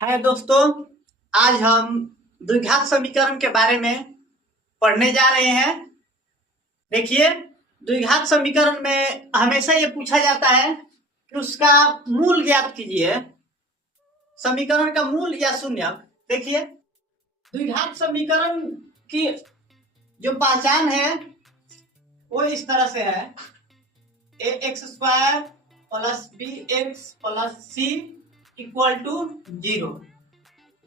है दोस्तों, आज हम द्विघात समीकरण के बारे में पढ़ने जा रहे हैं। देखिए, द्विघात समीकरण में हमेशा ये पूछा जाता है कि उसका मूल ज्ञात कीजिए, समीकरण का मूल या शून्य। देखिए, द्विघात समीकरण की जो पहचान है वो इस तरह से है, ax² plus bx plus c equal to 0।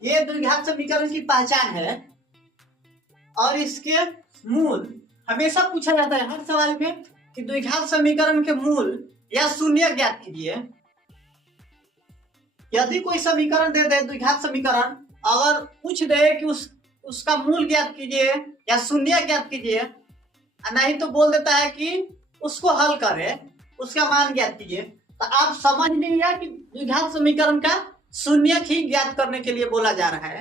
ये द्विघात समीकरण की पहचान है और इसके मूल हमेशा पूछा जाता है हर सवाल में कि द्विघात समीकरण के मूल या शून्य ज्ञात कीजिए। यदि कोई समीकरण दे दे द्विघात समीकरण, अगर पूछ दे कि उसका मूल ज्ञात कीजिए या शून्य ज्ञात कीजिए, नहीं तो बोल देता है कि उसको हल करे, उसका मान ज्ञात कीजिए, तो आप समझ लीजिए कि द्विघात समीकरण का शून्य ही ज्ञात करने के लिए बोला जा रहा है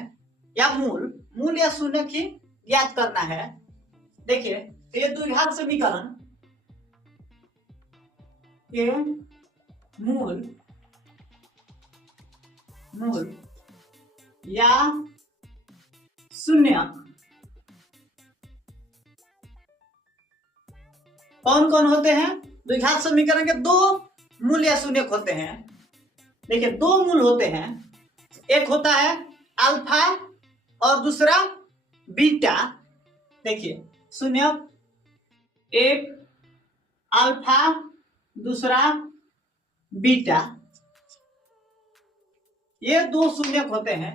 या मूल या शून्य ही ज्ञात करना है। देखिए, ये द्विघात समीकरण के मूल या शून्य कौन कौन होते हैं? द्विघात समीकरण के दो मूल या शून्य होते हैं। देखिए, दो मूल होते हैं, एक होता है अल्फा और दूसरा बीटा। देखिए, शून्य एक अल्फा, दूसरा बीटा, ये दो शून्य होते हैं।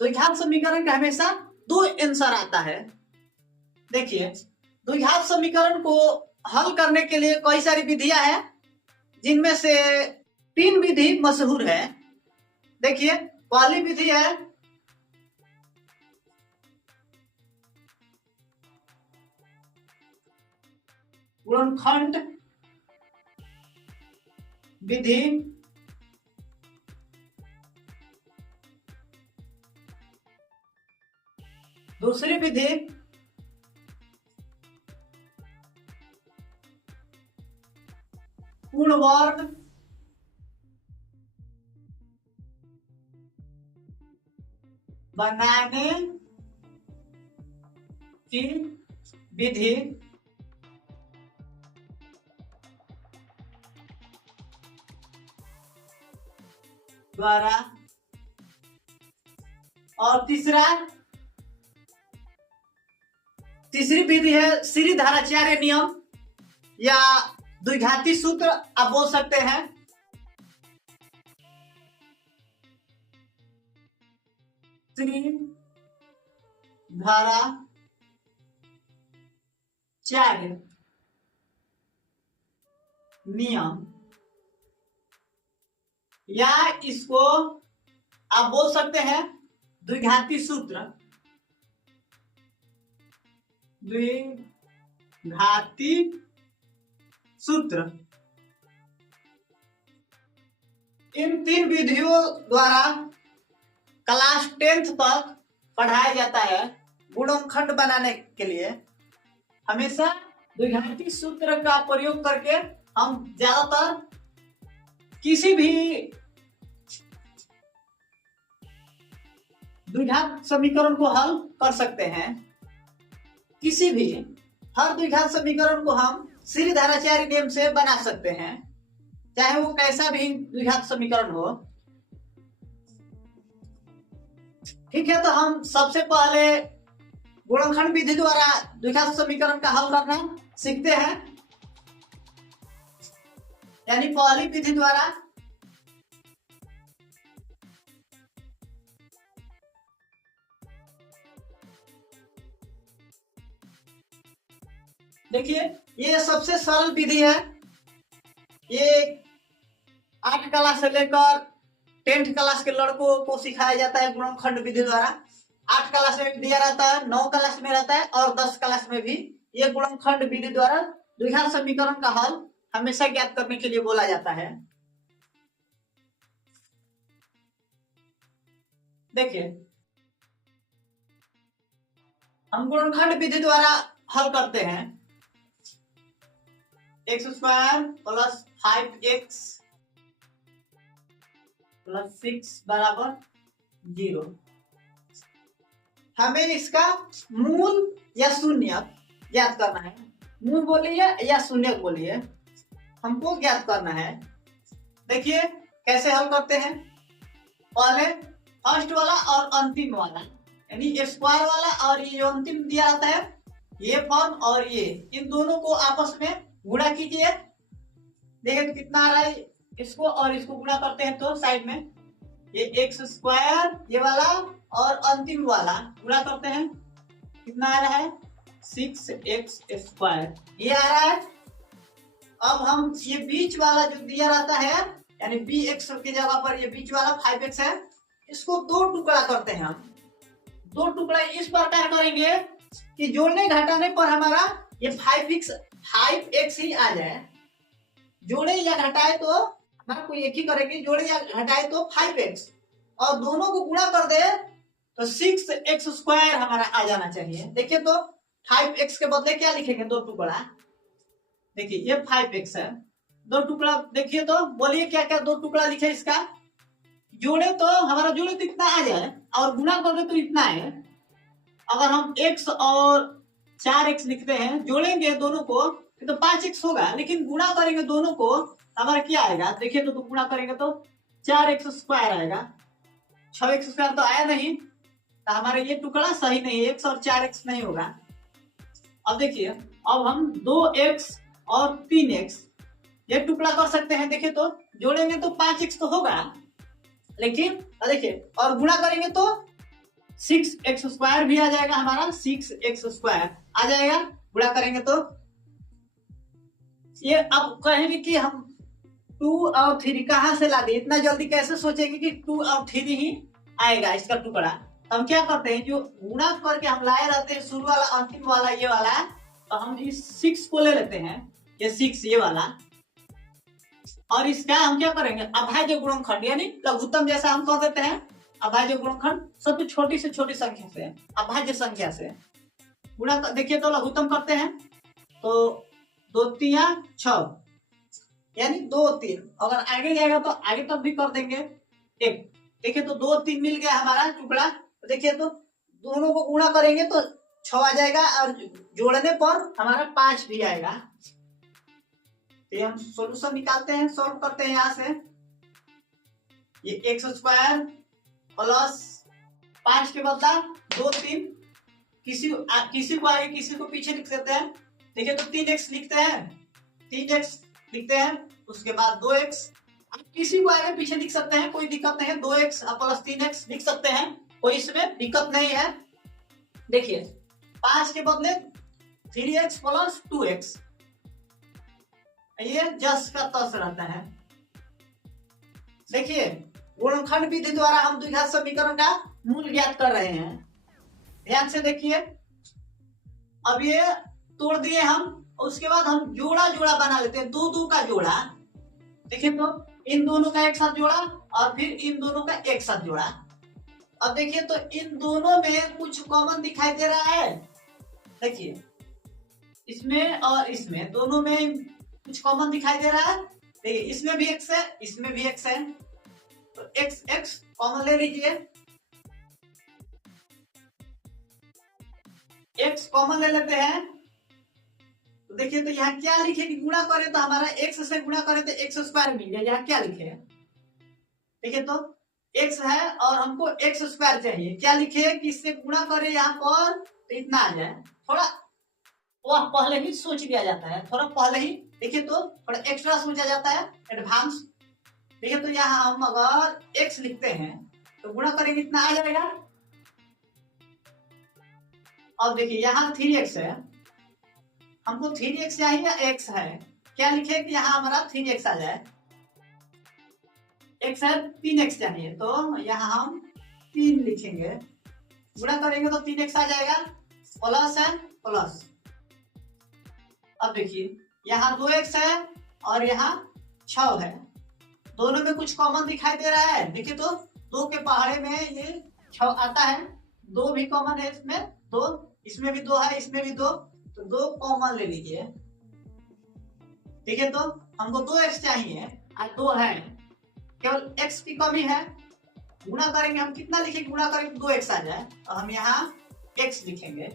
द्विघात समीकरण का हमेशा दो आंसर आता है। देखिए, द्विघात समीकरण को हल करने के लिए कई सारी विधियां हैं, जिनमें से तीन विधि मशहूर है। देखिए, पहली विधि है गुणनखंड विधि, दूसरी विधि पूर्ण वर्ग बनाने की विधि, द्वारा, और तीसरी विधि है श्रीधराचार्य नियम या द्विघाती सूत्र, आप बोल सकते हैं। श्रीधराचार्य नियम, या इसको आप बोल सकते हैं द्विघाती सूत्र। द्विघाती सूत्र इन तीन विधियों द्वारा क्लास 10th तक पढ़ाया जाता है। गुणनखंड बनाने के लिए हमेशा द्विघाती सूत्र का प्रयोग करके हम ज्यादातर किसी भी द्विघात समीकरण को हल कर सकते हैं। किसी भी हर द्विघात समीकरण को हम श्रीधराचार्य नियम से बना सकते हैं, चाहे वो कैसा भी द्विघात समीकरण हो। ठीक है, तो हम सबसे पहले गुणनखंड विधि द्वारा द्विघात समीकरण का हल करना सीखते हैं, यानी पहली विधि द्वारा। देखिए, ये सबसे सरल विधि है। ये 8 क्लास से लेकर 10th क्लास के लड़कों को सिखाया जाता है गुणनखंड विधि द्वारा। 8 क्लास में दिया रहता है, 9 क्लास में रहता है और 10 क्लास में भी ये गुणनखंड विधि द्वारा द्विघात समीकरण का हल हमेशा ज्ञात करने के लिए बोला जाता है। देखिए, हम गुणनखंड विधि द्वारा हल करते हैं। x² प्लस 5x प्लस 6 बराबर जीरो। हमें इसका मूल या शून्य ज्ञात करना है। मूल बोलिए या शून्य बोलिए, हमको ज्ञात करना है। देखिए कैसे हल करते हैं। पहले फर्स्ट वाला और अंतिम वाला, यानी स्क्वायर वाला और ये जो अंतिम दिया रहता है ये फॉर्म और ये, इन दोनों को आपस में गुणा कीजिए। देखिए तो कितना आ रहा है, इसको और इसको गुणा करते हैं तो साइड में ये एक्स स्क्वायर ये वाला और अंतिम वाला गुणा करते हैं, कितना आ रहा है 6x स्क्वायर ये आ रहा है। अब हम ये बीच वाला जो दिया रहता है यानी bx की जगह पर ये बीच वाला 5x है, इसको दो टुकड़ा करते हैं हम। दो टुकड़ा इस प्रकार करेंगे कि जोड़ने घटाने पर हमारा ये 5x ही आ जाए। जोड़े या घटाए तो हमारा कोई एक ही करेंगे, जोड़े या घटाए तो 5x और दोनों को गुणा कर दे तो 6x स्क्वायर हमारा आ जाना चाहिए। देखिए तो 5x के बदले क्या लिखेंगे, दो टुकड़ा। देखिए ये 5x है, दो टुकड़ा। देखिए तो बोलिए क्या क्या दो टुकड़ा लिखे इसका। जोड़े तो हमारा जोड़े तो इतना आ जाए और गुणा कर दे तो इतना है। अगर हम x और 4x लिखते हैं, जोड़ेंगे दोनों को तो 5x होगा, लेकिन गुणा करेंगे दोनों को हमारा क्या आएगा। देखिए तो गुणा करेंगे तो 4x स्क्वायर आएगा। 6x स्क्वायर तो आया नहीं, तो हमारे ये टुकड़ा सही नहीं है, x और 4x नहीं होगा। अब देखिए अब हम 2x और 3x ये टुकड़ा कर सकते हैं। देखिए तो जोड़ेंगे तो 5x तो होगा, लेकिन देखिए और गुणा करेंगे तो 6x स्क्वायर भी आ जाएगा हमारा, 6x स्क्वायर आ जाएगा गुणा करेंगे तो। ये अब कहेंगे कि हम 2 और 3 कहां से ला दे, इतना जल्दी कैसे सोचेंगे कि 2 और 3 ही आएगा इसका टुकड़ा। तो हम क्या करते हैं, जो गुणा करके हम लाए रहते हैं शुरू वाला अंतिम वाला ये वाला, तो हम इस 6 को ले लेते हैं, ये 6 ये वाला, और इसका हम क्या करेंगे अभाज्य गुणनखंड यानी लघुत्तम जैसा हम कह देते हैं। अभाज्य गुणनखंड सबसे छोटी से छोटी संख्या से, अभाज्य संख्या से गुणा। देखिए तो लघुत्तम करते हैं तो 2 तिया 6 यानी 2 3, अगर आगे जाएगा तो आगे तक भी कर देंगे 1। देखिए तो 2 3 मिल गया हमारा टुकड़ा। देखिए तो दोनों को गुणा करेंगे तो 6 आ जाएगा और जोड़ने पर हमारा 5 भी आएगा। तो हम सॉल्यूशन निकालते हैं, सॉल्व करते हैं। यहाँ से ये x स्क्वायर प्लस 5 के बदला 2 3, किसी को आगे किसी को पीछे लिख सकते हैं। देखिए तो 3x लिखते हैं, 3x लिखते हैं, उसके बाद 2x, आप किसी को आगे पीछे लिख सकते हैं, कोई दिक्कत नहीं है। 2x प्लस 3x लिख सकते हैं, कोई इसमें दिक्कत नहीं है। देखिए 5 के बदले 3x प्लस 2x, ये जस का तस रहता है। देखिए गुणनखंड विधि द्वारा हम द्विघात समीकरण का मूल ज्ञात कर रहे हैं। ध्यान से देखिए, अब ये तोड़ दिए हम, उसके बाद हम जोड़ा जोड़ा बना लेते हैं, 2 2 का जोड़ा। देखिए तो इन दोनों का एक साथ जोड़ा और फिर इन दोनों का एक साथ जोड़ा। अब देखिए तो इन दोनों में कुछ कॉमन दिखाई दे रहा है। देखिए इसमें और इसमें दोनों में कुछ कॉमन दिखाई दे रहा है। देखिए इसमें भी x है, इसमें भी x है, तो x x कॉमन ले लीजिए, x कॉमन ले लेते हैं। तो देखिए तो यहाँ क्या लिखे कि गुणा करें तो हमारा x से गुणा करें तो x स्क्वायर मिल गया। यहाँ क्या लिखे, देखिए तो x है और हमको x स्क्वायर चाहिए। क्या लिखे कि इससे गुणा करें यहाँ पर तो इतना आ जाए। थोड़ा वह पहले ही सोच लिया जाता है, थोड़ा पहले ही देखिए तो थोड़ा एक्स्ट्रा सोचा जाता है, एडवांस। देखिए तो यहाँ हम अगर x लिखते हैं तो गुणा करेंगे इतना आ जाएगा। अब देखिए यहाँ 3x है, हमको 3x चाहिए या x है। क्या लिखे कि यहाँ हमारा 3x आ जाए, x है 3x चाहिए, तो यहाँ हम 3 लिखेंगे, गुणा करेंगे तो 3x आ जाएगा, प्लस है प्लस। अब देखिए यहाँ 2x है और यहाँ 6 है, दोनों में कुछ कॉमन दिखाई दे रहा है। देखिए तो 2 के पहाड़े में ये 6 आता है, 2 भी कॉमन है इसमें, 2 इसमें भी 2 है, इसमें भी 2, तो 2 कॉमन ले लीजिए। देखिए तो हमको 2x चाहिए और 2 है, केवल x की कमी है, गुणा करेंगे हम कितना लिखेंगे, गुणा करेंगे 2x आ जाए तो हम यहाँ x लिखेंगे।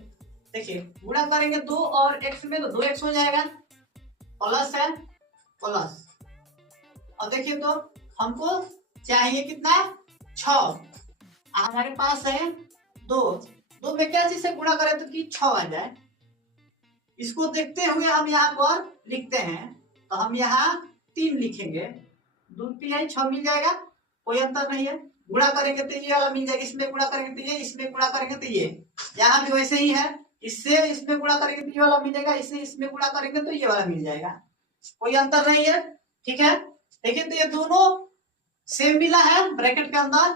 देखिए गुणा करेंगे 2 और x में तो 2x हो जाएगा, प्लस है प्लस। और देखिए तो हमको चाहिए कितना 6, हमारे पास है 2, 2 में क्या चीज से गुणा करें तो कि 6 आ जाए। इसको देखते हुए हम यहाँ पर लिखते हैं तो हम यहाँ 3 लिखेंगे, 2 3 6 मिल जाएगा, कोई अंतर नहीं है। गुणा करेंगे तो ये वाला मिल जाएगा, इसमें गुणा करेंगे तो ये, इसमें गुणा करेंगे तो ये, यहाँ भी वैसे ही है, इससे इसमें गुणा करेंगे तो ये वाला मिल जाएगा, इससे इसमें गुणा करेंगे तो ये वाला मिल जाएगा, कोई अंतर नहीं है। ठीक है, देखिए तो ये दोनों सेम मिला है ब्रैकेट के अंदर।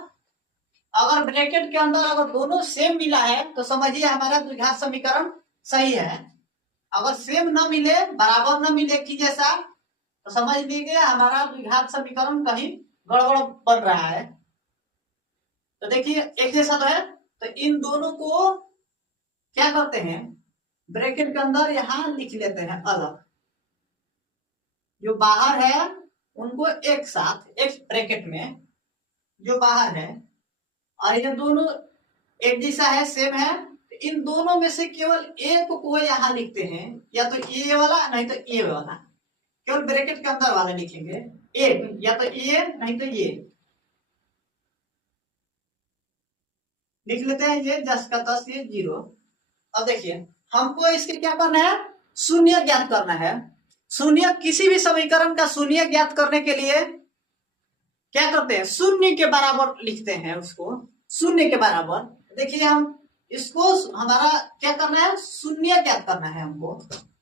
अगर ब्रैकेट के अंदर अगर दोनों सेम मिला है तो समझिए हमारा द्विघात समीकरण सही है। अगर सेम न मिले, बराबर न मिले कि जैसा, तो समझ लीजिए हमारा द्विघात समीकरण कहीं गड़बड़ बन रहा है। तो देखिए एक जैसा तो है, तो इन दोनों को क्या करते हैं, ब्रैकेट के अंदर यहां लिख लेते हैं अलग, जो बाहर है उनको एक साथ एक ब्रैकेट में, जो बाहर है, और ये दोनों एक जैसा है, सेम है, तो इन दोनों में से केवल एक को यहाँ लिखते हैं, या तो ये वाला नहीं तो ये वाला, केवल ब्रैकेट के अंदर वाला लिखेंगे, एक या तो ये नहीं तो ये लिख लेते हैं, ये 10 का 10 ये 0। अब देखिए हमको इसके क्या करना है, शून्य ज्ञात करना है। शून्य, किसी भी समीकरण का शून्य ज्ञात करने के लिए क्या करते हैं, शून्य के बराबर लिखते हैं उसको, शून्य के बराबर। देखिए हम इसको, हमारा क्या करना है, शून्य ज्ञात करना है हमको,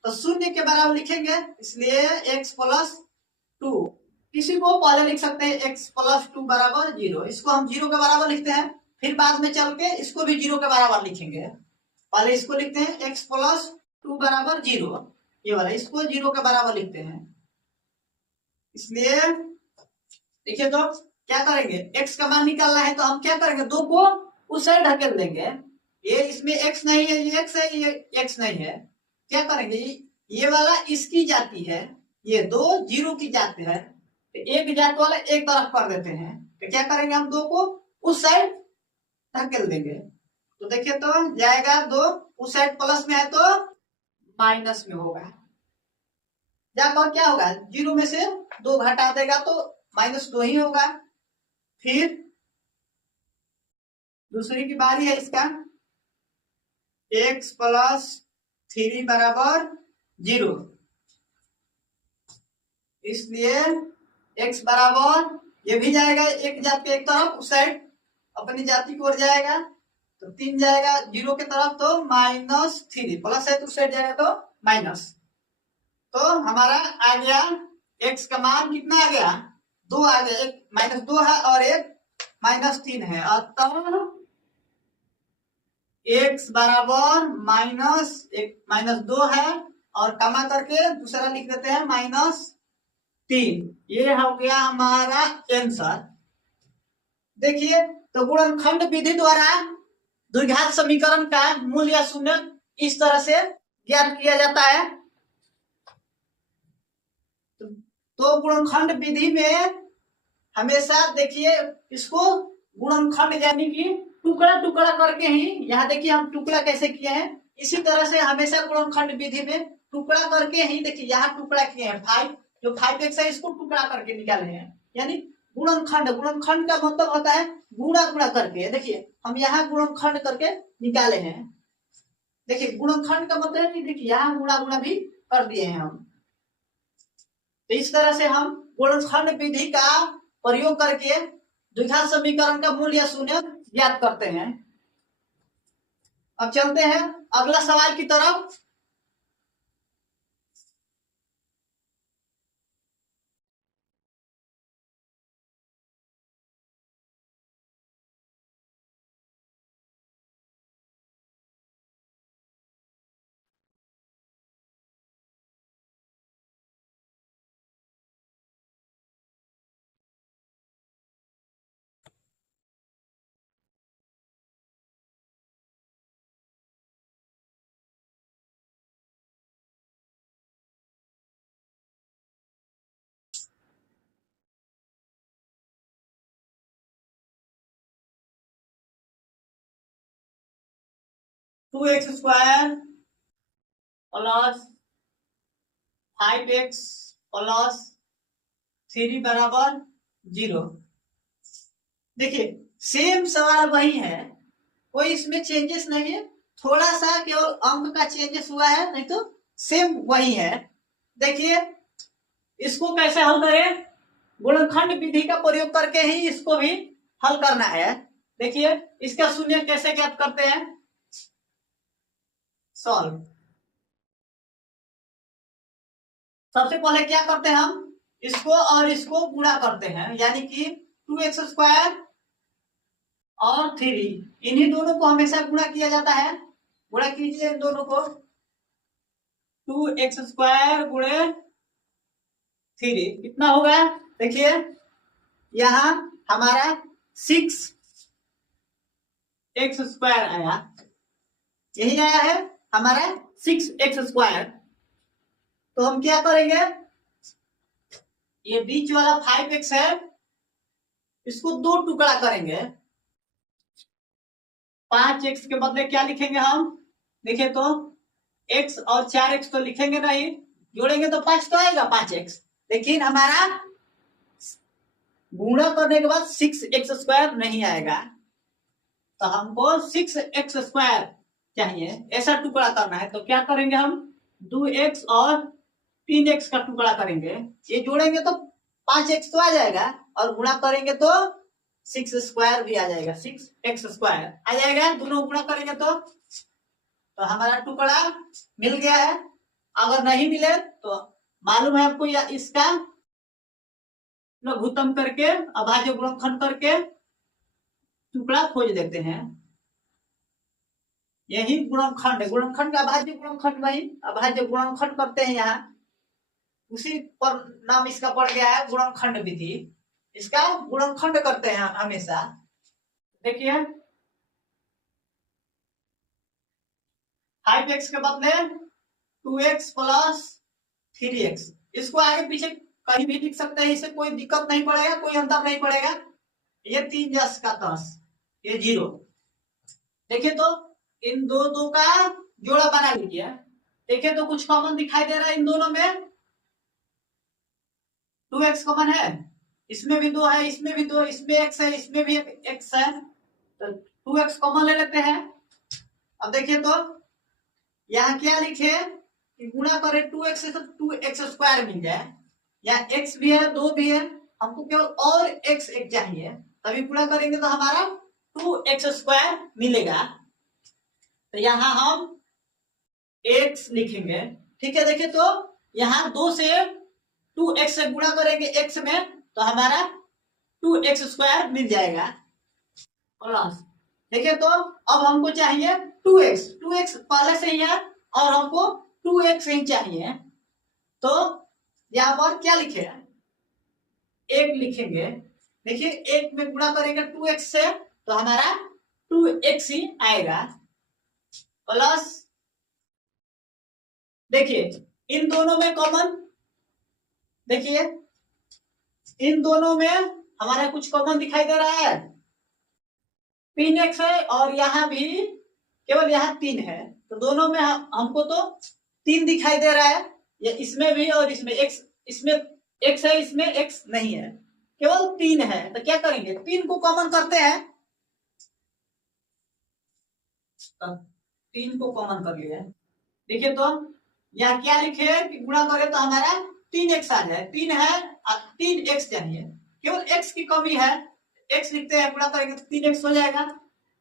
तो शून्य के बराबर लिखेंगे, इसलिए x प्लस 2, किसी को पहले लिख सकते हैं x प्लस 2 बराबर 0, इसको हम 0 के बराबर लिखते हैं, फिर बाद में चल के इसको भी 0 के बराबर लिखेंगे। पहले इसको लिखते हैं x प्लस 2 बराबर 0, ये वाला इसको 0 के बराबर लिखते हैं। इसलिए देखिए तो क्या करेंगे, x का मान निकालना है तो हम क्या करेंगे, 2 को उस साइड ढकेल देंगे, ये इसमें x नहीं है, ये x है, ये x नहीं है, क्या करेंगे, ये वाला इसकी जाती है, ये 2 0 की जाती है, तो एक जात वाला एक तरफ कर देते हैं, तो क्या करेंगे हम 2 को उस साइड धकेल देंगे, तो देखिए तो जाएगा 2 उस साइड प्लस में है तो माइनस में होगा, जाकर क्या होगा, 0 में से 2 घटा देगा तो -2 ही होगा। फिर दूसरी की बारी है इसका, x प्लस 3 बराबर 0, इसलिए x बराबर, ये भी जाएगा एक जात के एक तरफ, उस साइड अपनी जाति की ओर जाएगा, तो 3 जाएगा 0 के तरफ तो -3, प्लस है तो उस साइड जाएगा तो माइनस, तो हमारा आ गया x का मान कितना आ गया, 2 आ गया, एक -2 है और एक -3 है, अतः x बराबर -2 है, और कमा करके दूसरा लिख देते हैं -3, ये हो गया हमारा आंसर। देखिए तो गुणनखंड विधि द्वारा द्विघात समीकरण का मूल या शून्य इस तरह से ज्ञात किया जाता है। तो गुणनखंड विधि में हमेशा देखिए इसको गुणनखंड यानी कि टुकड़ा टुकड़ा करके ही, यहाँ देखिए हम टुकड़ा कैसे किए हैं, इसी तरह से हमेशा गुणनखंड विधि में टुकड़ा करके ही, देखिए यहाँ टुकड़ा किए हैं 5, जो 5x है इसको टुकड़ा करके निकाले हैं, यानी गुणनखंड, गुणनखंड का मतलब होता है गुणा गुणा करके, देखिए हम यहाँ गुणनखंड करके निकाले हैं, देखिए गुणनखंड का मतलब नहीं, देखिए यहाँ गुणा गुणा भी कर दिए हैं हम, तो इस तरह से हम गुणनखंड विधि का प्रयोग करके द्विघात समीकरण का मूल या शून्य ज्ञात करते हैं। अब चलते हैं अगला सवाल की तरफ। 2x² प्लस 5x प्लस 3 बराबर 0। देखिए सेम सवाल वही है, कोई इसमें चेंजेस नहीं है, थोड़ा सा केवल अंक का चेंजेस हुआ है, नहीं तो सेम वही है। देखिए इसको कैसे हल करें, गुणनखंड विधि का प्रयोग करके ही इसको भी हल करना है। देखिए इसका शून्य कैसे ज्ञात करते हैं, सॉल्व। सबसे पहले क्या करते हैं, हम इसको और इसको गुणा करते हैं, यानी कि 2x² और 3, इन्हीं दोनों को हमेशा गुणा किया जाता है। गुणा कीजिए इन दोनों को, 2x² गुणे 3 कितना होगा, देखिए यहां हमारा 6x² आया, यही आया है हमारा 6x²। तो हम क्या करेंगे, ये बीच वाला 5x है, इसको 2 टुकड़ा करेंगे। 5x के बदले क्या लिखेंगे हम, देखिए तो x और 4x तो लिखेंगे नहीं, जोड़ेंगे तो 5 तो आएगा 5x, लेकिन हमारा गुणा करने के बाद 6x² नहीं आएगा, तो हमको 6x² चाहिए, ऐसा टुकड़ा करना है। तो क्या करेंगे हम, 2x और 3x का टुकड़ा करेंगे, ये जोड़ेंगे तो 5x तो आ जाएगा, और गुणा करेंगे तो 6² भी आ जाएगा, 6x² आ जाएगा, दोनों गुणा करेंगे तो हमारा टुकड़ा मिल गया है। अगर नहीं मिले तो मालूम है आपको, या इसका लघुत्तम करके अभाज्य गुणनखंड करके टुकड़ा खोज देते हैं, यही गुणनखंड है। गुणनखंड का अभाज्य गुणनखंड, वही अभाज्य गुणनखंड करते हैं यहाँ, उसी पर नाम इसका पड़ गया है गुणनखंड विधि, इसका गुणनखंड करते हैं हमेशा। देखिए 5x के बदले 2x प्लस 3x, इसको आगे पीछे कहीं भी लिख सकते हैं, इससे कोई दिक्कत नहीं पड़ेगा, कोई अंतर नहीं पड़ेगा। ये 3 10 का 10, ये 0। देखिए तो इन दो का जोड़ा बना लीजिए, देखिए तो कुछ कॉमन दिखाई दे रहा है इन दोनों में, 2x कॉमन है, इसमें भी 2 है, इसमें भी 2, इसमें x है, इसमें भी x है, तो 2x कॉमन ले लेते हैं। अब देखिए तो यहाँ क्या लिखे कि गुणा करें 2x से तो 2x² मिल जाए, या x भी है 2 भी है, हमको केवल और x एक चाहिए, तभी गुणा करेंगे तो हमारा 2x² मिलेगा। तो यहाँ हम x लिखेंगे, ठीक है। देखिए तो यहाँ 2 से 2x से गुणा करेंगे x में, तो हमारा 2x² मिल जाएगा प्लस। देखिए तो अब हमको चाहिए 2x पहले से ही है, और हमको 2x ही चाहिए, तो यहाँ पर क्या लिखे, 1 लिखेंगे। देखिए 1 में गुणा करेंगे 2x से, तो हमारा 2x ही आएगा प्लस। देखिए इन दोनों में कॉमन, देखिए इन दोनों में हमारा कुछ कॉमन दिखाई दे रहा है, 3x है, और यहाँ भी केवल यहाँ 3 है, तो दोनों में हमको तो 3 दिखाई दे रहा है, या इसमें भी और इसमें x, इसमें x है, इसमें x नहीं है, केवल 3 है। तो क्या करेंगे, 3 को कॉमन करते हैं, 3 को कॉमन कर लिया। देखिए तो यहाँ क्या लिखे कि गुणा करें तो हमारा 3x आ जाए, 3 है 3x चाहिए, केवल x की कमी है, x लिखते हैं, गुणा करेंगे तो 3x हो जाएगा,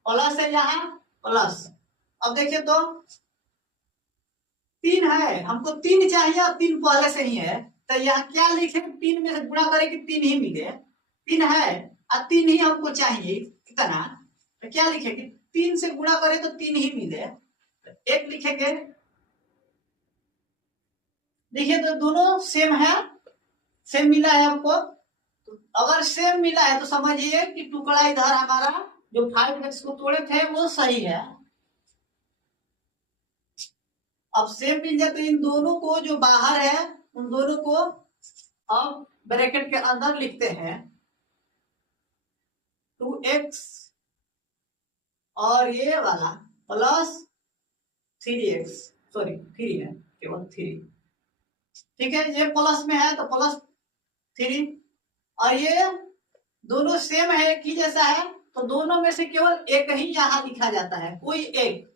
प्लस है यहाँ प्लस। अब देखिए तो 3 है, हमको 3 चाहिए और 3 पहले से ही है, तो यहाँ क्या लिखे, 3 में से गुणा करें कि 3 ही मिले, 3 है और 3 ही हमको चाहिए, कितना, तो क्या लिखे कि 3 से गुणा करें तो 3 ही मिले, तो 1 लिखेंगे। देखिए तो दोनों सेम है, सेम मिला है हमको, तो अगर सेम मिला है तो समझिए कि टुकड़ा इधर हमारा जो 5x को तोड़े थे वो सही है। अब सेम मिल जाए तो इन दोनों को जो बाहर है उन दोनों को अब ब्रैकेट के अंदर लिखते हैं, 2x और ये वाला प्लस 3x, सॉरी 3 है, केवल 3। ठीक है, ये प्लस में है तो प्लस 3, और ये दोनों सेम है, एक ही जैसा है, तो दोनों में से केवल एक ही यहाँ लिखा जाता है, कोई एक,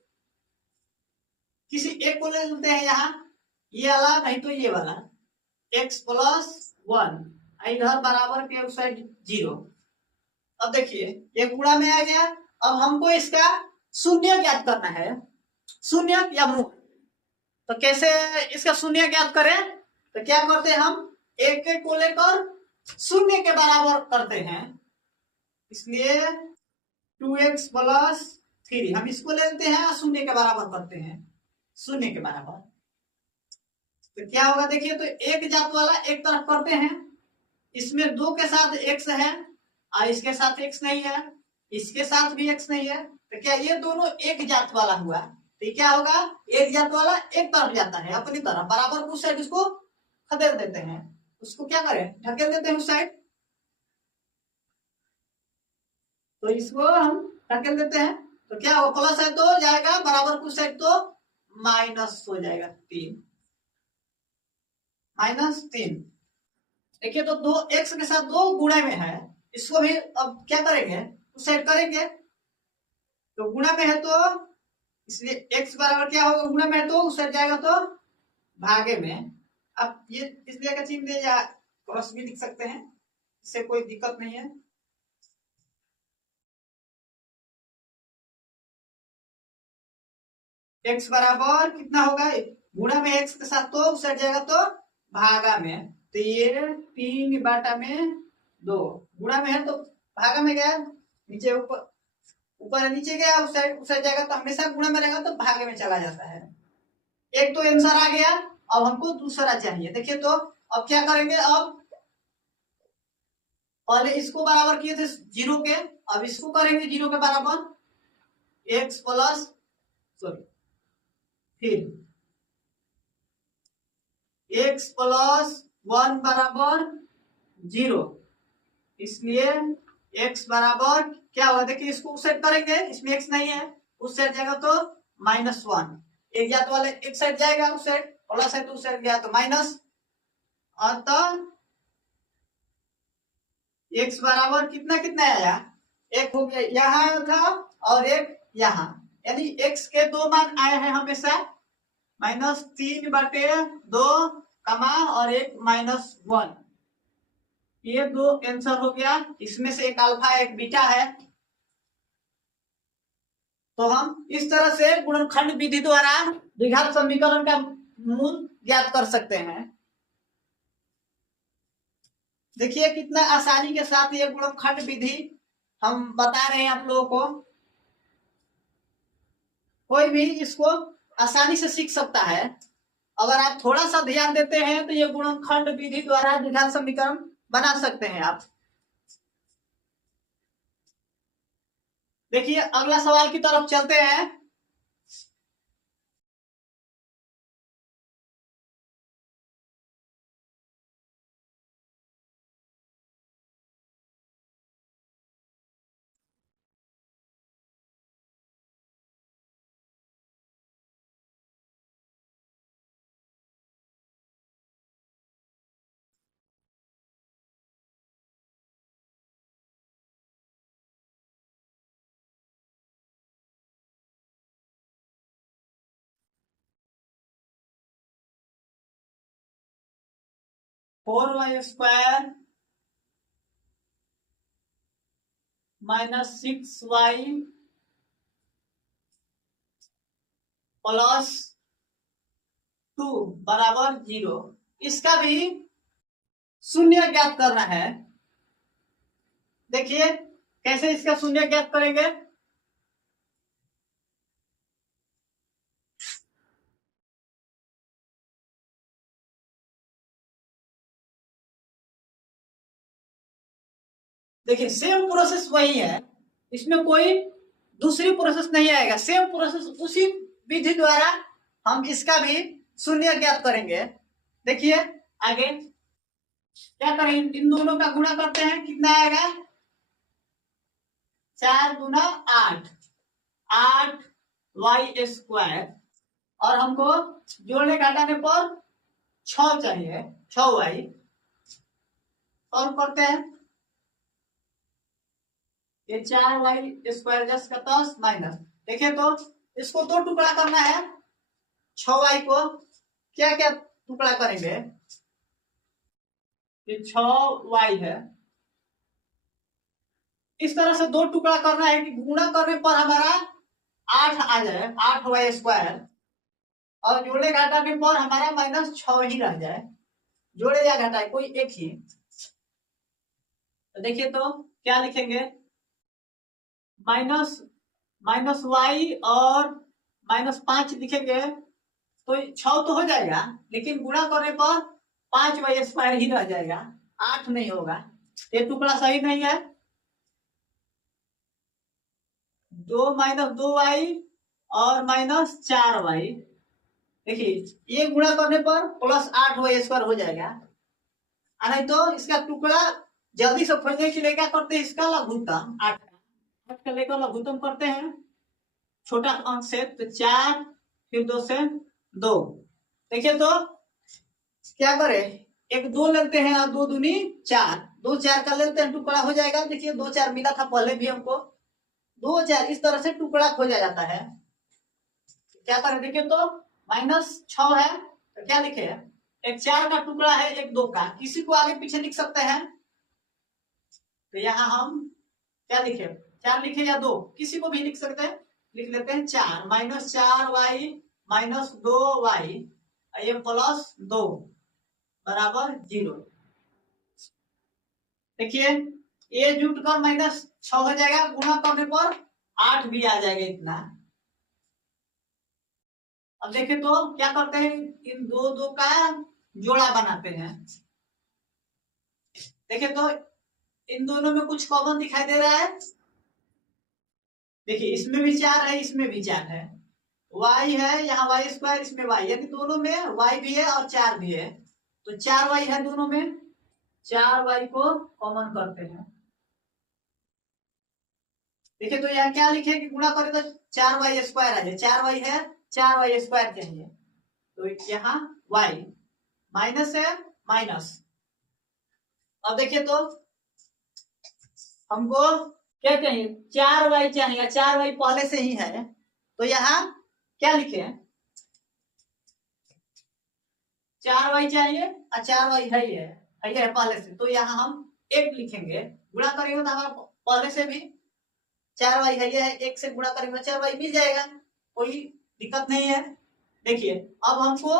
किसी एक को ले लेते हैं यहाँ, ये वाला नहीं तो ये वाला, x प्लस 1, इधर बराबर के उस साइड 0। अब देखिए ये गुणा में आ गया, अब हमको इसका शून्य ज्ञात करना है, शून्य या मूल। तो कैसे इसका शून्य ज्ञात करें, तो क्या करते हैं हम, एक को लेकर शून्य के बराबर करते हैं, इसलिए 2x प्लस 3 हम इसको ले लेते हैं और शून्य के बराबर करते हैं, शून्य के बराबर। तो क्या होगा देखिए, तो एक जात वाला एक तरफ करते हैं, इसमें 2 के साथ x है और इसके साथ x नहीं है, इसके साथ भी x नहीं है, तो क्या ये दोनों एक जात वाला हुआ। तो क्या होगा, एक जात वाला एक तरफ जाता है अपनी तरफ, बराबर उस साइड इसको खदेड़ देते हैं, उसको क्या करें, ढकेल देते हैं उस साइड, तो इसको हम ढकेल देते हैं, तो क्या होगा, प्लस है तो जाएगा बराबर कुछ साइड तो माइनस हो जाएगा 3, -3। देखिए तो 2x के साथ 2 गुणा में है, इसको भी अब क्या करेंगे, उस साइड करेंगे, तो गुणा में है तो इसलिए x बराबर क्या होगा, गुणा में है तो उस साइड जाएगा तो भागे में। अब ये इसलिए का चिन्ह दे या क्रॉस भी लिख सकते हैं, इससे कोई दिक्कत नहीं है। x बराबर कितना होगा, गुणा में x के साथ तो उस साइड जाएगा तो भागा में, तो ये 3/2, गुणा में है तो भागा में गया, नीचे ऊपर, ऊपर नीचे गया, उस साइड जाएगा तो हमेशा गुणा में रहेगा तो भागे में चला जाता है। एक तो आंसर आ गया, अब हमको दूसरा चाहिए। देखिए तो अब क्या करेंगे, अब पहले इसको बराबर किए थे 0 के, अब इसको करेंगे 0 के बराबर, x प्लस, सॉरी फिर x प्लस 1 बराबर 0, इसलिए x बराबर क्या होगा, देखिए इसको उस साइड करेंगे, इसमें x नहीं है, उस साइड जाएगा तो -1, एक जात वाले एक साइड जाएगा, उस साइड प्लस है तो उस साइड गया तो माइनस, अतः x बराबर कितना कितना आया, एक हो गया यहाँ था और एक यहाँ, यानी x के 2 मान आए हैं हमेशा, -3/2 कमा और एक -1, ये 2 आंसर हो गया, इसमें से एक अल्फा एक बीटा है। तो हम इस तरह से गुणनखंड विधि द्वारा द्विघात समीकरण का मूल ज्ञात कर सकते हैं। देखिए कितना आसानी के साथ ये गुणनखंड विधि हम बता रहे हैं आप लोगों को, कोई भी इसको आसानी से सीख सकता है, अगर आप थोड़ा सा ध्यान देते हैं तो ये गुणनखंड विधि द्वारा द्विघात समीकरण बना सकते हैं आप। देखिए अगला सवाल की तरफ चलते हैं। (4y² - 6y प्लस 2 बराबर 0), इसका भी शून्य ज्ञात करना है। देखिए कैसे इसका शून्य ज्ञात करेंगे, देखिए सेम प्रोसेस वही है, इसमें कोई दूसरी प्रोसेस नहीं आएगा, सेम प्रोसेस उसी विधि द्वारा हम इसका भी शून्य ज्ञात करेंगे। देखिए आगे क्या करें, इन दोनों का गुणा करते हैं, कितना आएगा, 4 × 8 8y² और हमको जोड़ने घटाने पर 6 चाहिए, 6y। सॉल्व करते हैं। ये 4y² जस्ट का 10 माइनस, देखिए तो इसको 2 टुकड़ा करना है। 6y को क्या क्या टुकड़ा करेंगे? ये 6y है, इस तरह से 2 टुकड़ा करना है कि गुणा करने पर हमारा 8 आ जाए, 8y²। और जोड़े घटाने पर हमारा -6 ही रह जाए। जोड़े या घटाए कोई एक ही। तो देखिए तो क्या लिखेंगे? माइनस वाई और -5 लिखेंगे तो 6 तो हो जाएगा, लेकिन गुणा करने पर 5y² ही रह जाएगा, 8 नहीं होगा। ये टुकड़ा सही नहीं है। 2 - 2y और -4y, देखिए ये गुणा करने पर +8y² हो जाएगा। नहीं तो इसका टुकड़ा जल्दी से खोजने के लिए क्या करते हैं? इसका लघुत्तम 8 का लेकर लघुत्तम करते हैं छोटा अंक से। तो 4 फिर 2 से 2। देखिए तो क्या करें? एक 2 लेते हैं और 2 दूनी 4, 2 4 का लेते हैं, टुकड़ा हो जाएगा। देखिए 2 4 मिला था पहले भी हमको, 2 4 इस तरह से टुकड़ा खोजा जाता है। क्या करें? देखिए तो -6 है तो क्या लिखे? एक 4 का टुकड़ा है, एक 2 का, किसी को आगे पीछे लिख सकते हैं। तो यहाँ हम क्या लिखे? 4 लिखे या 2, किसी को भी लिख सकते हैं। लिख लेते हैं 4 -4y -2y, ये +2 बराबर 0। देखिए ये जुट कर -6 हो जाएगा, गुणा करने पर 8 भी आ जाएगा इतना। अब देखिए तो क्या करते हैं? इन दो का जोड़ा बनाते हैं। देखिए तो इन दोनों में कुछ कॉमन दिखाई दे रहा है। देखिए इसमें भी 4 है, इसमें भी 4 है, y है यहाँ y², इसमें y, यानी दोनों में y भी है और 4 भी है। तो 4y है दोनों में, 4y को कॉमन करते हैं। देखिए तो यहाँ क्या लिखे कि गुणा करें तो 4y² आ जाए। 4y है, 4y² चाहिए, तो यहाँ y माइनस है, माइनस। अब देखिए तो हमको क्या चाहिए? 4y चाहिए, 4y पहले से ही है, तो यहाँ क्या लिखे? 4y चाहिए और 4y है पहले से, तो यहाँ हम 1 लिखेंगे। गुणा करेंगे तो हमारा पहले से भी 4y है, 1 से गुणा करेंगे 4y मिल जाएगा, कोई दिक्कत नहीं है। देखिए अब हमको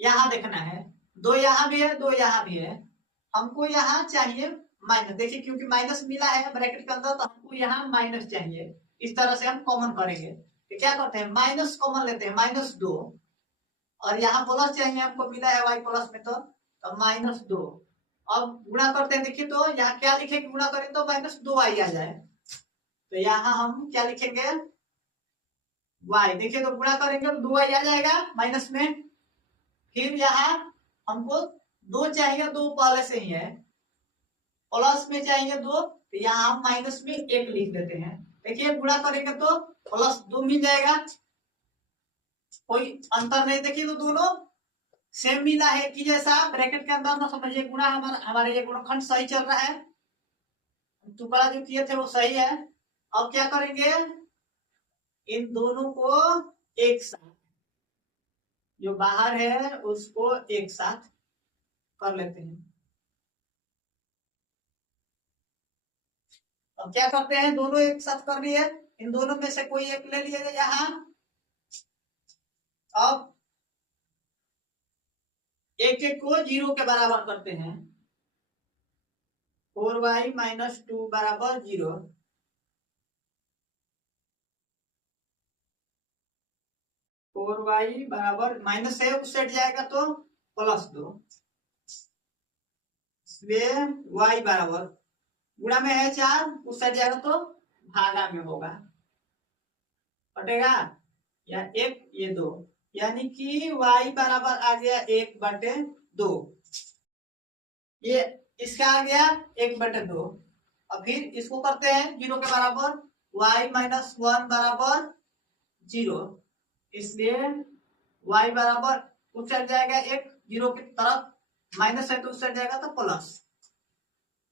यहाँ देखना है, 2 यहाँ भी है, 2 यहाँ भी है, हमको यहाँ चाहिए माइनस। देखिए क्योंकि माइनस मिला है ब्रैकेट के अंदर, तो हमको यहाँ माइनस चाहिए। इस तरह से हम कॉमन करेंगे। तो क्या करते हैं? माइनस कॉमन लेते हैं, -2, और यहाँ प्लस चाहिए, हमको मिला है y प्लस में, तो -2। अब गुणा करते हैं। देखिए तो यहाँ क्या लिखेंगे? गुणा करें तो -2y आ जाए, तो यहाँ हम क्या लिखेंगे? y। देखिए तो गुणा करेंगे तो 2y आ जाएगा माइनस में। फिर यहाँ हमको 2 चाहिए, 2 पहले से ही है, प्लस में चाहिए 2, तो यहाँ हम माइनस में 1 लिख देते हैं। देखिए गुणा करेंगे तो +2 मिल जाएगा, कोई अंतर नहीं। देखिए तो दोनों सेम मिला है कि जैसा ब्रैकेट के अंदर, ना समझिए गुणा हमारे ये गुणनखंड सही चल रहा है, टुकड़ा जो किए थे वो सही है। अब क्या करेंगे? इन दोनों को एक साथ, जो बाहर है उसको एक साथ कर लेते हैं। अब क्या करते हैं? दोनों एक साथ कर लिए, इन दोनों में से कोई एक ले लिए यहाँ। अब एक को 0 के बराबर करते हैं। 4y - 2 बराबर 0। 4y बराबर माइनस है, उस सेट जाएगा तो +2। y बराबर गुणा में है 4, उस साइड जाएगा तो भागा में होगा, कटेगा या 1 ये 2, यानी कि y बराबर आ गया 1/2। ये इसका आ गया 1/2। अब फिर इसको करते हैं 0 के बराबर, y - 1 बराबर 0, इसलिए y बराबर उस साइड जाएगा एक, जीरो की तरफ, माइनस है तो उस साइड जाएगा तो प्लस,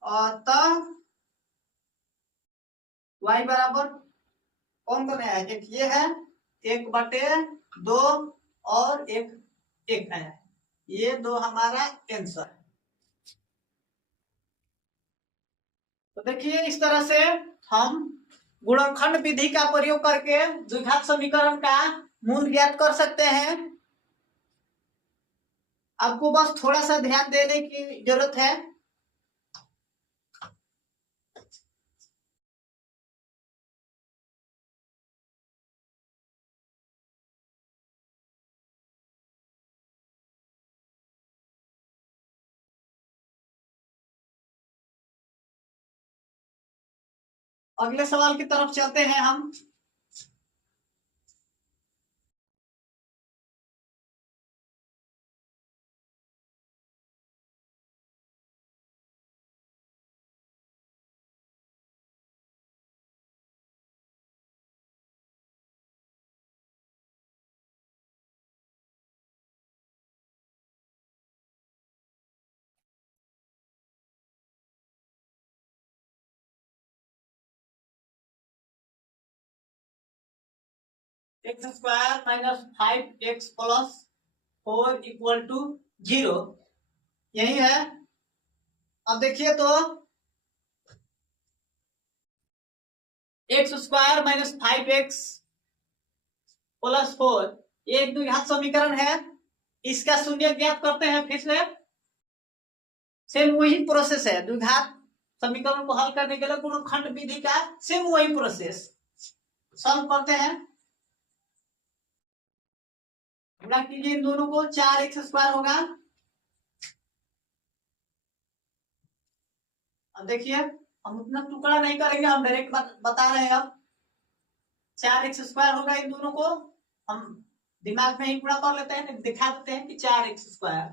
और तब y बराबर कौन कौन है, एक ये है, 1/2 और एक है, ये दो हमारा आंसर है। तो देखिए इस तरह से हम गुणनखंड विधि का प्रयोग करके द्विघात समीकरण का मूल ज्ञात कर सकते हैं। आपको बस थोड़ा सा ध्यान देने की जरूरत है। अगले सवाल की तरफ चलते हैं हम। x² minus 5x plus 4 equal to 0, यही है। अब देखिए तो x² माइनस 5x प्लस 4 ये एक द्विघात समीकरण है। इसका शून्य ज्ञात करते हैं फिर से। सेम वही प्रोसेस है, द्विघात समीकरण को हल करने के लिए गुणनखंड विधि का सेम वही प्रोसेस सॉल्व करते हैं। गुणा कीजिए इन दोनों को, 4x² होगा। अब देखिए हम उतना टुकड़ा नहीं करेंगे, हम डायरेक्ट बता रहे हैं। अब 4x² होगा, इन दोनों को हम दिमाग में ही गुणा कर लेते हैं, दिखा देते हैं कि 4x²।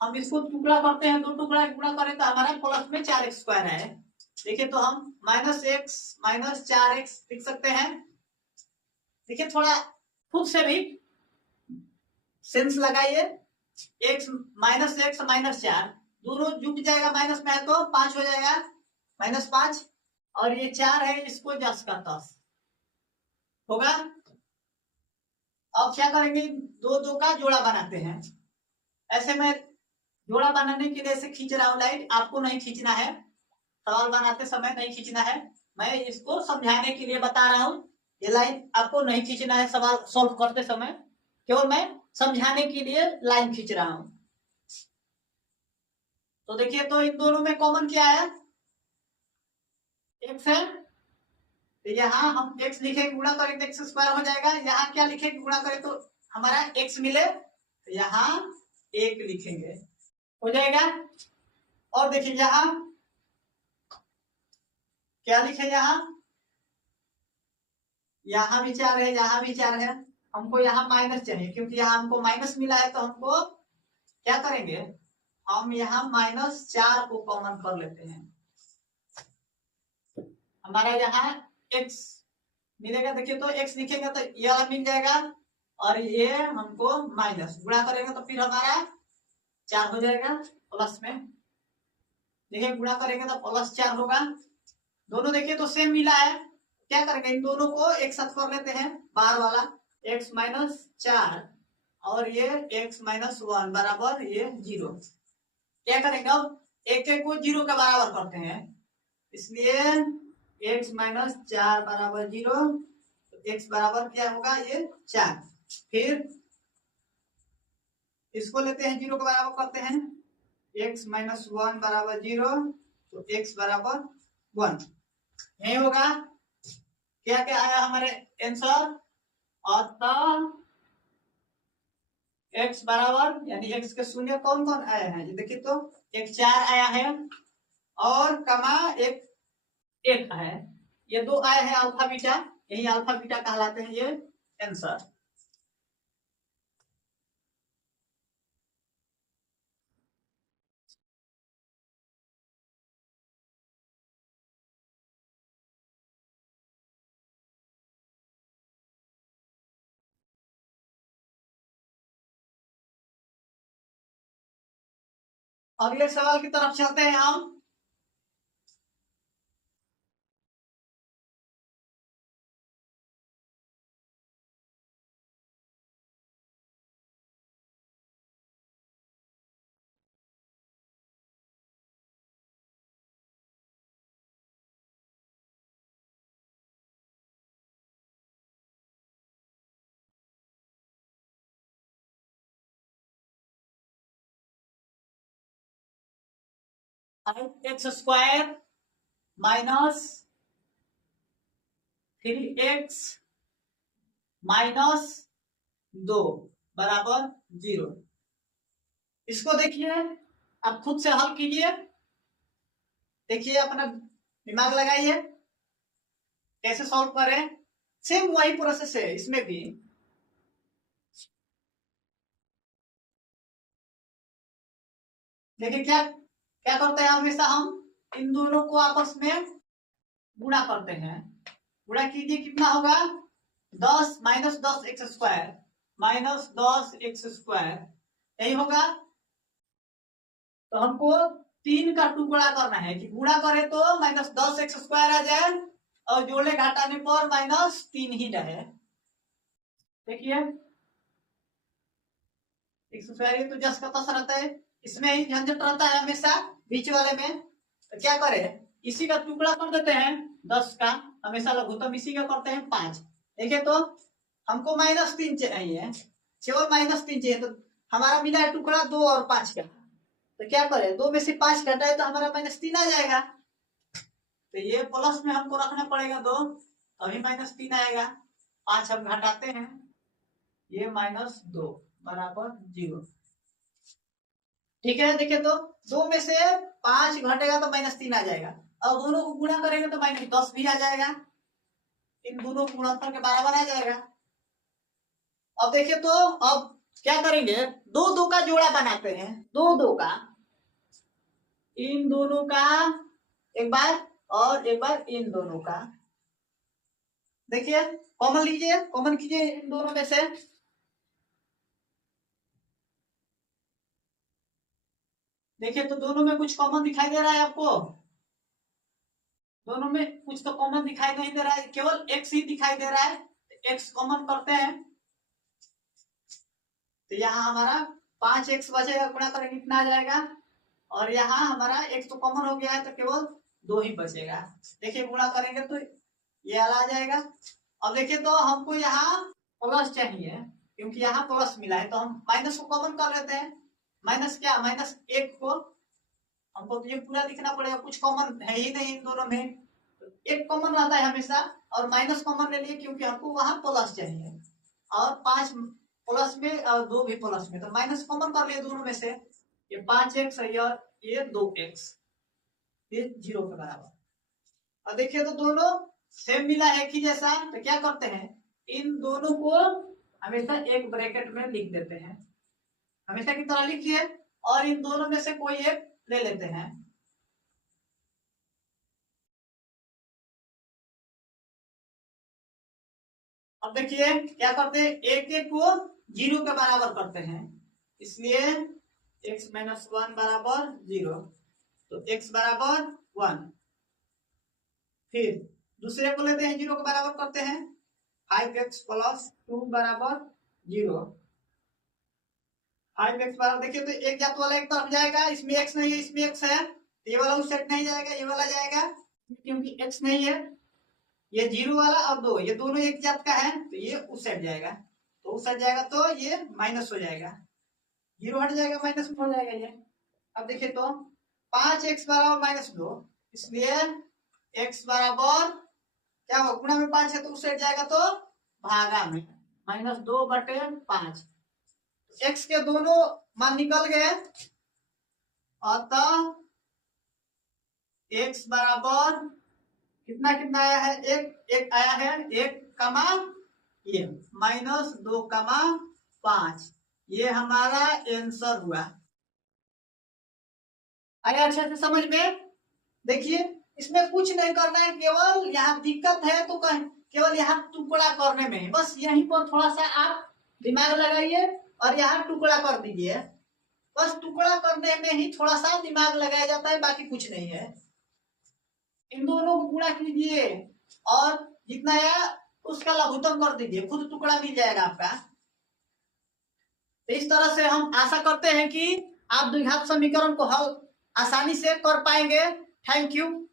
हम इसको टुकड़ा करते हैं, दो टुकड़ा गुणा करें तो हमारा प्लस में 4x² है। देखिए तो हम -x माइनस 4x लिख सकते हैं। देखिए थोड़ा खुद से भी सेंस लगाइए। x माइनस 4 दोनों जुट जाएगा, माइनस में है तो 5 हो जाएगा, -5, और ये 4 है, इसको 10 का 10 होगा। अब क्या करेंगे, दो दो का जोड़ा बनाते हैं। ऐसे में जोड़ा बनाने के लिए ऐसे खींच रहा हूं लाइन, आपको नहीं खींचना है, सवाल बनाते समय नहीं खींचना है, मैं इसको समझाने के लिए बता रहा हूं। ये लाइन आपको नहीं खींचना है सवाल सॉल्व करते समय, केवल मैं समझाने के लिए लाइन खींच रहा हूं। तो देखिए तो इन दोनों में कॉमन क्या है, x है, तो यहाँ हम x लिखेंगे, गुणा करेंगे तो x² हो जाएगा। यहाँ क्या लिखेंगे, गुणा करें तो हमारा x मिले, तो यहाँ 1 लिखेंगे, हो जाएगा। और देखिए यहाँ क्या लिखे, यहाँ भी 4 है, यहाँ भी 4 है। हमको यहाँ माइनस चाहिए, क्योंकि यहाँ हमको माइनस मिला है, तो हमको क्या करेंगे, हम यहाँ -4 को कॉमन कर लेते हैं। हमारा यहाँ x मिलेगा, देखिए तो x लिखेंगे तो ये वाला मिल जाएगा, और ये हमको माइनस, गुणा करेंगे तो फिर हमारा 4 हो जाएगा प्लस में। देखिए गुणा करेंगे तो +4 होगा। दोनों देखिए तो सेम मिला है, क्या करेंगे, इन दोनों को एक साथ कर लेते हैं, बाहर वाला x-4 और ये x-1 बराबर ये 0। क्या करेंगे, अब एक एक को 0 के बराबर करते हैं, इसलिए x-4 बराबर 0, तो x बराबर क्या होगा, ये 4। फिर इसको लेते हैं, 0 के बराबर करते हैं, x-1 बराबर 0, तो x बराबर 1, यही होगा। क्या क्या आया हमारे आंसर, अतः x बराबर, यानी x के शून्य कौन कौन आए हैं, ये देखिए तो एक 4 आया है, और कमा एक है, ये 2 आए हैं अल्फा बीटा, यही अल्फा बीटा कहलाते हैं ये आंसर। अगले सवाल की तरफ चलते हैं हम। x² माइनस 3x माइनस 2 बराबर 0। इसको देखिए, आप खुद से हल कीजिए, देखिए अपना दिमाग लगाइए कैसे सॉल्व करें। सेम वही प्रोसेस है इसमें भी। देखिए क्या क्या करते हैं, हमेशा हम इन दोनों को आपस में गुणा करते हैं। गुणा कीजिए, कितना होगा 10 माइनस 10x² माइनस 10x², यही होगा। तो हमको 3 का टुकड़ा करना है कि गुणा करें तो माइनस 10x² आ जाए और जोड़ने घटाने पर -3 ही रहे। देखिए x² तो जस का तस रहता है, इसमें ही झंझट रहता है हमेशा बीच वाले में। तो क्या करें, इसी का टुकड़ा कर देते हैं 10 का, हमेशा लघुत्तम इसी का करते हैं 5। देखिए तो हमको -3 चाहिए, केवल -3 चाहिए, तो हमारा मिला है टुकड़ा 2 और 5 का। तो क्या करें, 2 में से 5 घटाए तो हमारा -3 आ जाएगा। तो ये प्लस में हमको रखना पड़ेगा 2, तभी -3 आएगा। 5 हम घटाते हैं, ये -2 बराबर 0। ठीक है, देखिए तो 2 में से 5 घटेगा तो -3 आ जाएगा, और दोनों को गुणा करेंगे तो -10 भी आ जाएगा। इन दोनों गुणनफल के बराबर आ जाएगा। अब देखिए तो अब क्या करेंगे, 2 का जोड़ा बनाते हैं, 2 का, इन दोनों का एक बार और एक बार इन दोनों का। देखिए कॉमन लीजिए, कॉमन कीजिए इन दोनों में से। देखिए तो दोनों में कुछ कॉमन दिखाई दे रहा है आपको, दोनों में कुछ तो कॉमन दिखाई नहीं दे रहा है, केवल x ही दिखाई दे रहा है। x कॉमन करते हैं तो यहाँ हमारा 5x बचेगा, गुणा करेंगे कितना आ जाएगा, और यहाँ हमारा x तो कॉमन हो गया है तो केवल 2 ही बचेगा। देखिए गुणा करेंगे तो ये आ जाएगा। अब देखिए तो हमको यहाँ प्लस चाहिए, क्योंकि यहाँ प्लस मिला है तो हम माइनस को कॉमन कर लेते हैं। माइनस क्या, -1 को हमको तो ये पूरा लिखना पड़ेगा, कुछ कॉमन है ही नहीं इन दोनों में। तो एक कॉमन रहता है हमेशा, और माइनस कॉमन ले लिए क्योंकि हमको वहां प्लस चाहिए, और 5 प्लस में और 2 भी प्लस में, तो माइनस कॉमन कर लिए दोनों में से। ये 5x है और ये 2x, ये 0 के बराबर। और देखिए तो दोनों सेम मिला है कि जैसा, तो क्या करते हैं, इन दोनों को हमेशा एक ब्रैकेट में लिख देते हैं, हमेशा की तरह लिखिए, और इन दोनों में से कोई एक ले लेते हैं। अब देखिए क्या करते हैं, एक को 0 के बराबर करते हैं, इसलिए x - 1 बराबर 0, तो x बराबर 1। फिर दूसरे को लेते हैं, 0 के बराबर करते हैं, 5x + 2 बराबर 0। 5x बराबर, देखिए तो एक जात वाला एक तरफ जाएगा, इसमें x नहीं है, इसमें x है, तो ये वाला उस साइड नहीं जाएगा, ये वाला जाएगा, क्योंकि x नहीं है। ये 0 वाला और 2, ये दोनों एक जात का है, तो ये उस साइड जाएगा, तो उस साइड जाएगा तो ये माइनस हो जाएगा, 0 हट जाएगा, माइनस हो जाएगा ये। अब देखिए तो 5x बराबर -2, इसलिए x बराबर क्या होगा, गुणा में 5 है तो उस साइड जाएगा तो भागा में, -2/5। x के दोनों मान निकल गए, अतः x बराबर कितना कितना आया है, एक आया है, 1, ये -2, ये हमारा आंसर हुआ। आया अच्छे से समझ में। देखिए इसमें कुछ नहीं करना है, केवल यहाँ दिक्कत है तो केवल यहाँ टुकड़ा करने में, बस यहीं पर थोड़ा सा आप दिमाग लगाइए और यहाँ टुकड़ा कर दीजिए, बस टुकड़ा करने में ही थोड़ा सा दिमाग लगाया जाता है, बाकी कुछ नहीं है। इन दोनों को गुणा कीजिए और जितना है उसका लघुत्तम कर दीजिए, खुद टुकड़ा मिल जाएगा आपका। तो इस तरह से हम आशा करते हैं कि आप द्विघात समीकरण को हल आसानी से कर पाएंगे। Thank you.